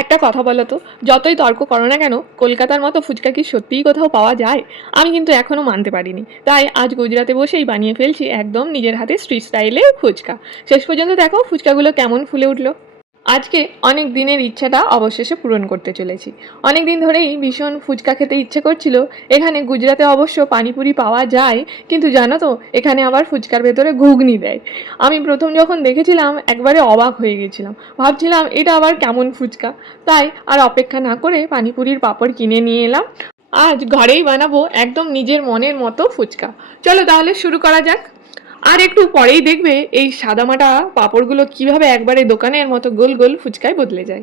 একটা কথা বলো তো, যতই তর্ক করো না কেন, কলকাতার মতো ফুচকা কি সত্যিই কোথাও পাওয়া যায়? আমি কিন্তু এখনো মানতে পারিনি। তাই আজ গুজরাতে বসেই বানিয়ে ফেলছি একদম নিজের হাতে স্ট্রিট স্টাইলে ফুচকা। শেষ পর্যন্ত দেখো ফুচকাগুলো কেমন ফুলে উঠলো। আজকে অনেক দিনের ইচ্ছাটা অবশেষে পূরণ করতে চলেছি। অনেক দিন ধরেই ভীষণ ফুচকা খেতে ইচ্ছে করছিল। এখানে গুজরাতে অবশ্য পানিপুরি পাওয়া যায়, কিন্তু জানো তো এখানে আবার ফুচকার ভেতরে ঘুগনি দেয়। আমি প্রথম যখন দেখেছিলাম একবারে অবাক হয়ে গেছিলাম, ভাবছিলাম এটা আবার কেমন ফুচকা। তাই আর অপেক্ষা না করে পানিপুরির পাঁপড় কিনে নিয়ে এলাম। আজ ঘরেই বানাবো একদম নিজের মনের মতো ফুচকা। চলো তাহলে শুরু করা যাক। আর একটু পরেই দেখবে এই সাদামাটা পাঁপড়গুলো কিভাবে একবারে দোকানের মতো গোল গোল ফুচকায় বদলে যায়।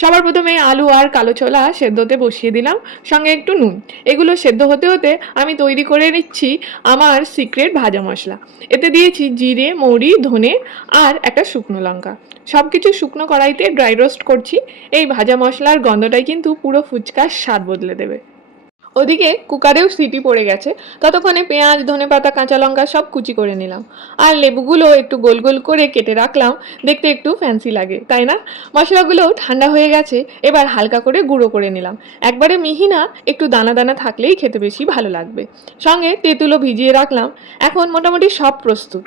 সবার প্রথমে আলু আর কালো ছোলা সেদ্ধতে বসিয়ে দিলাম, সঙ্গে একটু নুন। এগুলো সেদ্ধ হতে হতে আমি তৈরি করে নিচ্ছি আমার সিক্রেট ভাজা মশলা। এতে দিয়েছি জিরে, মৌরি, ধনে আর একটা শুকনো লঙ্কা। সব কিছু শুকনো কড়াইতে ড্রাই রোস্ট করছি। এই ভাজা মশলার গন্ধটাই কিন্তু পুরো ফুচকার স্বাদ বদলে দেবে। ওদিকে কুকারেও সিটি পড়ে গেছে। ততক্ষণে পেঁয়াজ, ধনেপাতা, কাঁচা লঙ্কা সব কুচি করে নিলাম। আর লেবুগুলো একটু গোল গোল করে কেটে রাখলাম, দেখতে একটু ফ্যান্সি লাগে তাই না? মশলাগুলো ঠান্ডা হয়ে গেছে, এবার হালকা করে গুঁড়ো করে নিলাম। একবারে মিহি না, একটু দানা দানা থাকলেই খেতে বেশি ভালো লাগবে। সঙ্গে তেঁতুলও ভিজিয়ে রাখলাম। এখন মোটামুটি সব প্রস্তুত।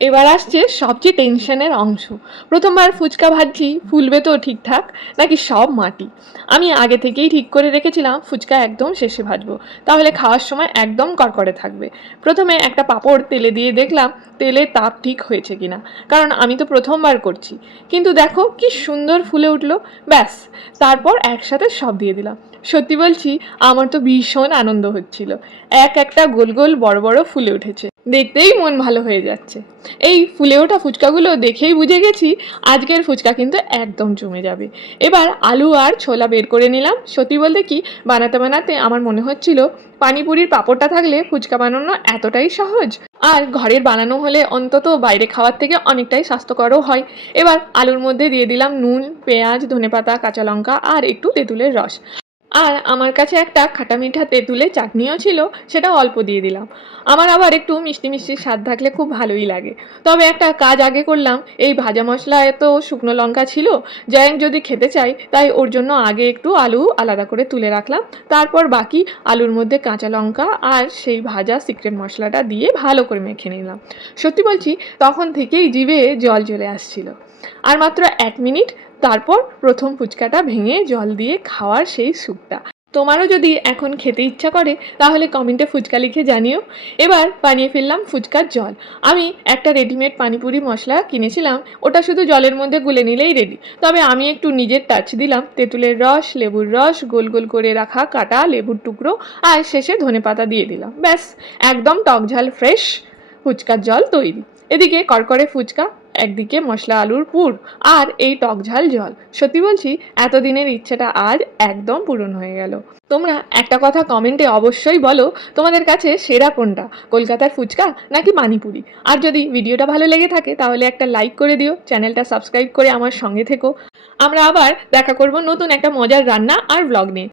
এবার আসছে সবচেয়ে টেনশনের অংশ। প্রথমবার ফুচকা ভাজছি, ফুলবে তো ঠিকঠাক নাকি সব মাটি? আমি আগে থেকেই ঠিক করে রেখেছিলাম ফুচকা একদম শেষে ভাজবো, তাহলে খাওয়ার সময় একদম কড়কড়ে থাকবে। প্রথমে একটা পাঁপড় তেলে দিয়ে দেখলাম তেলের তাপ ঠিক হয়েছে কিনা, কারণ আমি তো প্রথমবার করছি। কিন্তু দেখো কি সুন্দর ফুলে উঠলো। ব্যাস, তারপর একসাথে সব দিয়ে দিলাম। সত্যি বলছি, আমার তো ভীষণ আনন্দ হচ্ছিল। একটা গোল গোল বড় বড় ফুলে উঠেছে, দেখতেই মন ভালো হয়ে যাচ্ছে। এই ফুলে ওঠা ফুচকাগুলো দেখেই বুঝে গেছি আজকের ফুচকা কিন্তু একদম জমে যাবে। এবার আলু আর ছোলা বের করে নিলাম। সত্যি বলতে কি, বানাতে বানাতে আমার মনে হচ্ছিল পানিপুরির পাঁপড়টা থাকলে ফুচকা বানানো এতটাই সহজ। আর ঘরের বানানো হলে অন্তত বাইরে খাওয়ার থেকে অনেকটাই স্বাস্থ্যকরও হয়। এবার আলুর মধ্যে দিয়ে দিলাম নুন, পেঁয়াজ, ধনেপাতা, কাঁচা লঙ্কা আর একটু তেঁতুলের রস। আর আমার কাছে একটা খাটা মিঠা তেঁতুলের চাটনিও ছিল, সেটাও অল্প দিয়ে দিলাম। আমার আবার একটু মিষ্টি মিষ্টি স্বাদ থাকলে খুব ভালোই লাগে। তবে একটা কাজ আগে করলাম, এই ভাজা মশলা এত শুকনো লঙ্কা ছিল, জয়ং যদি খেতে চাই তাই ওর জন্য আগে একটু আলু আলাদা করে তুলে রাখলাম। তারপর বাকি আলুর মধ্যে কাঁচা লঙ্কা আর সেই ভাজা সিক্রেট মশলাটা দিয়ে ভালো করে মেখে নিলাম। সত্যি বলছি, তখন থেকেই জিভে জল চলে আসছিল। আর মাত্র 1 মিনিট, তারপর প্রথম ফুচকাটা ভেঙে জল দিয়ে খাওয়ার সেই স্যুপটা। তোমারও যদি এখন খেতে ইচ্ছা করে তাহলে কমেন্টে ফুচকা লিখে জানিও। এবার বানিয়ে ফেললাম ফুচকার জল। আমি একটা রেডিমেড পানিপুরি মশলা কিনেছিলাম, ওটা শুধু জলের মধ্যে গুলে নিলেই রেডি। তবে আমি একটু নিজের টাচ দিলাম, তেঁতুলের রস, লেবুর রস, গোল গোল করে রাখা কাটা লেবুর টুকরো আর শেষে ধনেপাতা দিয়ে দিলাম। ব্যাস, একদম টকঝাল ফ্রেশ ফুচকার জল তৈরি। এদিকে কড়কড়ে ফুচকা, একদিকে মশলা আলুর পুর আর এই টকঝাল জল। সত্যি বলছি, এতদিনের ইচ্ছেটা আজ একদম পূরণ হয়ে গেল। তোমরা একটা কথা কমেন্টে অবশ্যই বলো, তোমাদের কাছে সেরা কোনটা, কলকাতার ফুচকা নাকি পানিপুরি? আর যদি ভিডিওটা ভালো লেগে থাকে তাহলে একটা লাইক করে দিও, চ্যানেলটা সাবস্ক্রাইব করে আমার সঙ্গে থেকো। আমরা আবার দেখা করব নতুন একটা মজার রান্না আর ব্লগ নিয়ে।